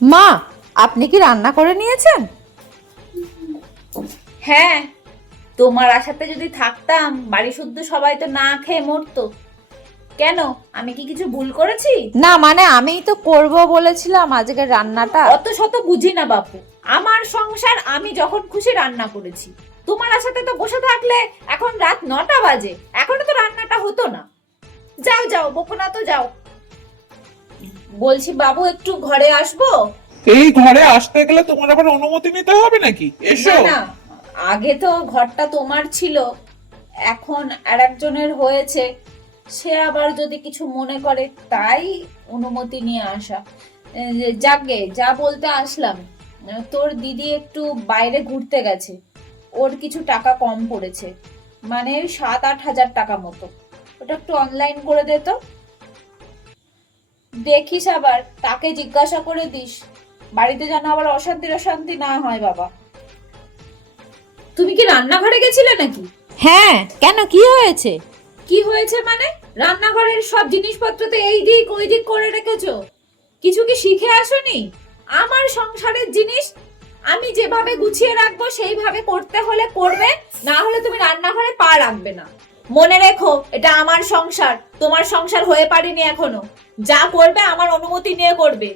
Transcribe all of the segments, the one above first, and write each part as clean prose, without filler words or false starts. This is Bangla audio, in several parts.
মা, আপনি কি রান্না করে নিয়েছেন? হ্যাঁ, তোমার আশাতে যদি থাকতাম বাড়ি শুদ্ধ সবাই তো না খেয়ে মরতো। কেন, আমি কি কিছু ভুল করেছি? না মানে আমিই তো করব বলেছিলাম আজকের রান্নাটা। অত শত বুঝি না বাপু, আমার সংসার আমি যখন খুশি রান্না করেছি। তোমার আশাতে তো বসে থাকলে এখন রাত 9টা বাজে, এখনো তো রান্নাটা হতো না। যাও যাও, বকো না তো, যাও। বলছি বাবু, একটু ঘরে আসবো? এই ঘরে আসতে গেলে তোমার আবার অনুমতি নিতে হবে নাকি? এসো। না না, আগে তো ঘরটা তোমার ছিল, এখন আর একজনের হয়েছে। সে আবার যদি কিছু মনে করে, তাই অনুমতি নিয়ে আসা। যাকগে, যা বলতে আসলাম, তোর দিদি একটু বাইরে ঘুরতে গেছে, ওর কিছু টাকা কম পড়েছে, মানে 7-8 হাজার টাকা মতো। ওটা একটু অনলাইন করে দে তো। দেখিস আবার তাকে জিজ্ঞাসা করে দিস, বাড়িতে যেন আবার অশান্তি অশান্তি না হয় বাবা। তুমি কি রান্নাঘরে গেছিলে নাকি? হ্যাঁ, কেন কি হয়েছে? কি হয়েছে মানে? রান্নাঘরের সব জিনিসপত্র তো এই দিক ওই দিক করে রেখেছো, কিছু কি শিখে আসোনি? আমার সংসারের জিনিস আমি যেভাবে গুছিয়ে রাখবো সেইভাবে করতে হলে করবে, না হলে তুমি রান্নাঘরে পা রাখবে না। মনে রেখো, এটা আমার সংসার, তোমার সংসার হয়ে পারেনি এখনো। যা করবে আমার অনুমতি নিয়ে করবে।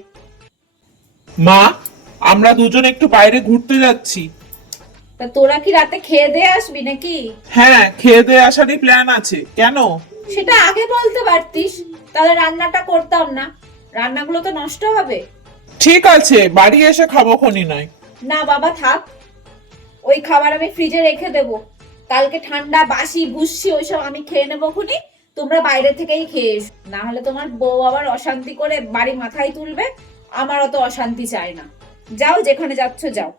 মা, আমরা দুজন একটু বাইরে ঘুরতে যাচ্ছি। তা তোরা কি রাতে খেয়ে দিয়ে আসবি নাকি? হ্যাঁ, খেয়ে দিয়ে আসারই প্ল্যান আছে। কেন? সেটা আগে বলতে পারতিস, তাহলে রান্নাটা করতাম না। রান্নাগুলো তো নষ্ট হবে। ঠিক আছে, বাড়ি এসে খাবো খনি নয়। না বাবা, থাক। ওই খাবার আমি ফ্রিজে রেখে দেব, কালকে ঠান্ডা বাসি ভুসি ওইসব আমি খেয়ে নেবো খুনি। তোমরা বাইরে থেকেই খেয়ে এসো, না হলে তোমার বউ আবার অশান্তি করে বাড়ি মাথায় তুলবে। আমারও তো অশান্তি চাই না। যাও, যেখানে যাচ্ছ যাও।